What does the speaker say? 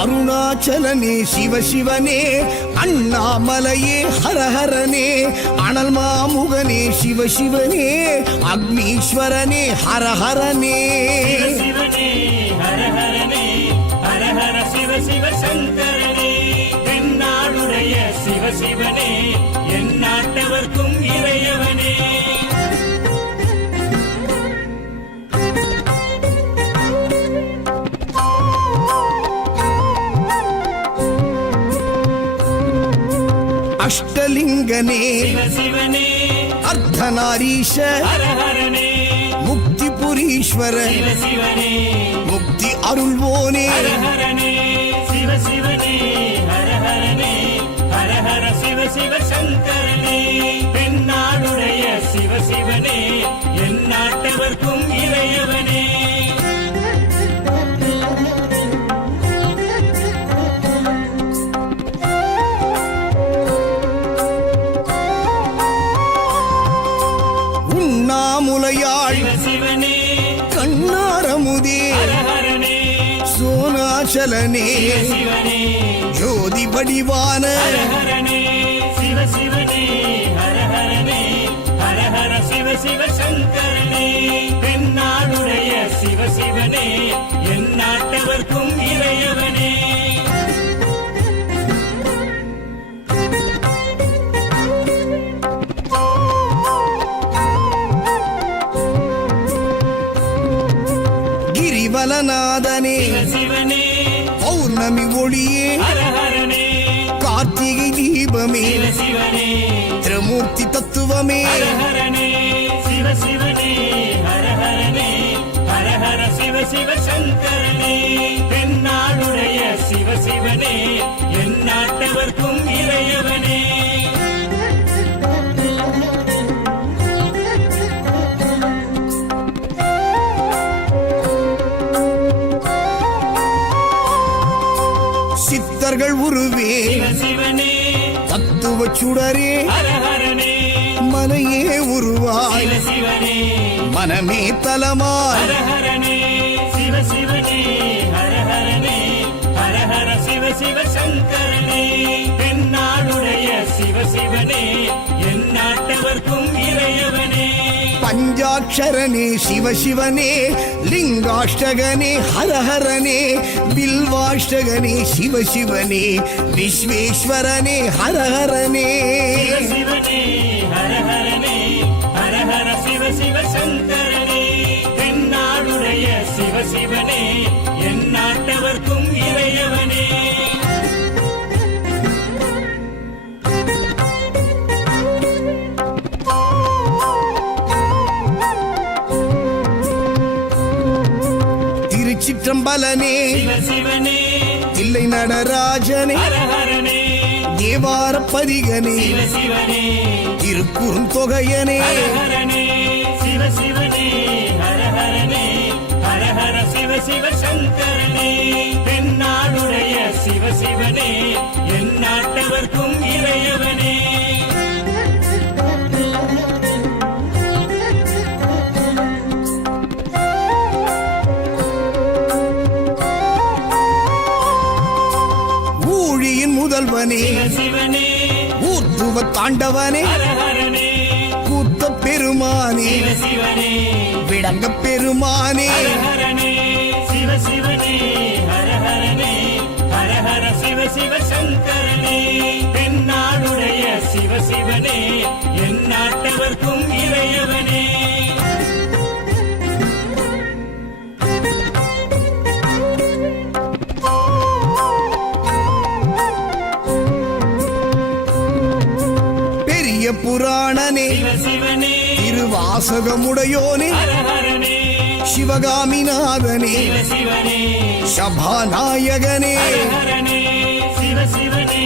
அருணாச்சலனே சிவசிவனே, அண்ணாமலையே ஹரஹரனே, அனல் மாமுகனே சிவசிவனே, அக்னீஸ்வரனே ஹரஹரனே. சிவசிவனே ஹரஹரனே, ஹரஹர சிவ சிவ சங்கரனே, தென்னாடுடைய சிவசிவனே, என் நாட்டவர்க்கும் இறையவனே. அஷ்டலிங்கனே சிவசிவனே, அர்த்தநாரீஷ ஹரஹரனே, முக்திபுரீஸ்வர சிவசிவனே, முக்தி அருள்வோனே. ஹரஹரனே சிவசிவனே, ஹரஹரனே, ஹரஹர சிவ சிவ சங்கரனே, தென்னாடுடைய சிவசிவனே, என் நாட்டவர்க்கும் இறையவனே. உண்ணாமுலையாள் சிவசிவனே, கண்ணாரமுதே ஹரஹரனே, சோனாச்சலனே சிவசிவனே, ஜோதி வடிவான ஹரஹரனே சிவசிவனே, ஹரஹரனே, ஹரஹர சிவ சிவ சங்கரனே, தென்னாடுடைய சிவசிவனே, என் நாட்டவர்க்கும் இறையவனே. கிரிவலநாதனே சிவசிவனே, பௌர்ணமி ஒளியே ஹரஹரனே, கார்த்திகை தீபமே சிவசிவனே, திரமூர்த்தி தத்துவமே. ஹரஹரனே சிவசிவனே, ஹரஹரனே, ஹரஹர சிவ சிவ சங்கரனே, தென்னாடுடைய சிவசிவனே, என் நாட்டவர்க்கும் இறையவனே. சித்தர்கள் உருவே சிவசிவனே, தத்துவ சுடரே ஹரஹரனே, மனையே உருவாய் சிவசிவனே, மனமே தலமாய். ஹரஹரனே சிவசிவனே, ஹரஹரனே, ஹரஹர சிவ சிவ சங்கரனே, தென்னாடுடைய சிவசிவனே, என் நாட்டவர்க்கும் இறையவனே. பஞ்சாட்சரனே சிவசிவனே, லிங்காஷ்டகனே ஹரஹரனே, பில்வாஷ்டகனே சிவசிவனே, விஸ்வேஸ்வரனே ஹரஹரனே. சிவசிவனே, ஹரஹரனே, ஹரஹர சிவ சிவ சங்கரனே, தென்னாடுடைய சிவசிவனே, என் நாட்டவர்க்கும் இறையவனே. திருச்சிற்றம்பலனே சிவசிவனே, தில்லை நடராஜனே, ஹரஹரனே, தேவார பதிகனே, சிவசிவனே, திருக்குறுந்தொகையனே. ஹரஹரனே சிவசிவனே, ஹரஹரனே, ஹரஹர சிவ சிவ சங்கரனே, தென்னாடுடைய சிவசிவனே, என் நாட்டவர்க்கும் இறையவனே. ஊழியின் முதல்வனே சிவசிவனே, ஊர்த்துவ தாண்டவனே, ஹரஹரனே, கூத்த பெருமானே சிவசிவனே, விளங்க பெருமானே. ஹரஹரனே சிவசிவனே, ஹரஹரனே, ஹரஹர சிவ சிவ சங்கரனே, தென்னாடுடைய சிவசிவனே, என் நாட்டவர்க்கும் இறையவனே. பெரிய புராணனே சிவசிவனே, திருவாசகமுடையோனே, ஹரஹரனே, சிவகாமிநாதனே சிவசிவனே, சபாநாயகனே. ஹரஹரனே சிவசிவனே,